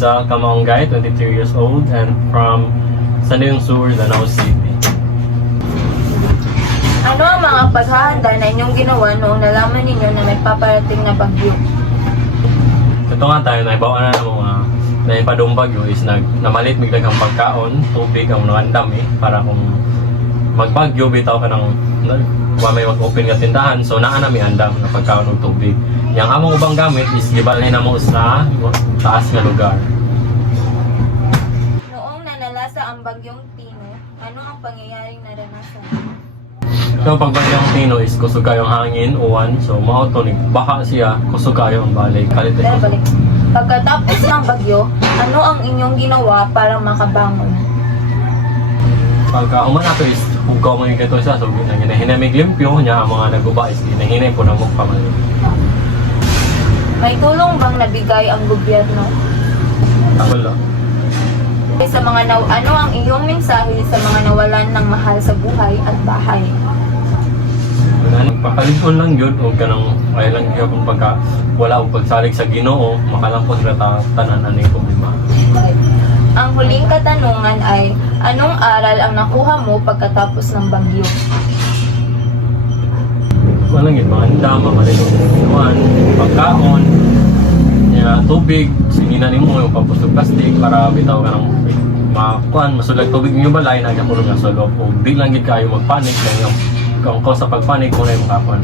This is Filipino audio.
Rizal Kamaongay, 23 years old, and from San Leon Sur, Danao City. Ano ang mga paghahanda na inyong ginawa noong nalaman ninyo na may paparating na bagyo? Ito nga tayo, naibawa na ng mga naipadong bagyo is namalit biglang ang pagkaon, tubig ang mga dami para kung magbagyo, bitaw ka ng may mag-open ka tindahan, so naa na may andam na pagkaon ng tubig. Yang among ubang gamit is gibalhin na mo sa taas nga lugar. Noong nanalasa ang bagyong Tino, ano ang pangyayaring naranasan? So pag bagyang Tino is kusog kayong hangin, uwan, so mautonig, baka siya, kusog kayo ang balik. Kalit Dahil balik. Pagkatapos ng bagyo, ano ang inyong ginawa para makabangon? Pagka human ato is hugaw mo yung gato siya, so hinahinamig limpyo niya ang mga naguba is hinahinay po ng mukpamalit. May tulong bang nabigay ang gobyerno? Wala. Sa mga ano ang iyong mensahe sa mga nawalan ng mahal sa buhay at bahay? Pagpapalipon lang yun, o ganang kaya lang yun kung pagka wala o pagsalig sa Ginoo, makalampos na tanan ano yung problema. Ang huling katanungan ay, anong aral ang nakuha mo pagkatapos ng bagyo? Walang yun, mga andam, mga malilungan, pagkaon, tubig, singinan mo yung papusog plastic para bitaw ka ng makuan, masulag tubig yung balay, nagyakulong nga sa loob. O di lang yun kayo magpanik, kaya yung kung sa pagpanik mo na yung makakuan.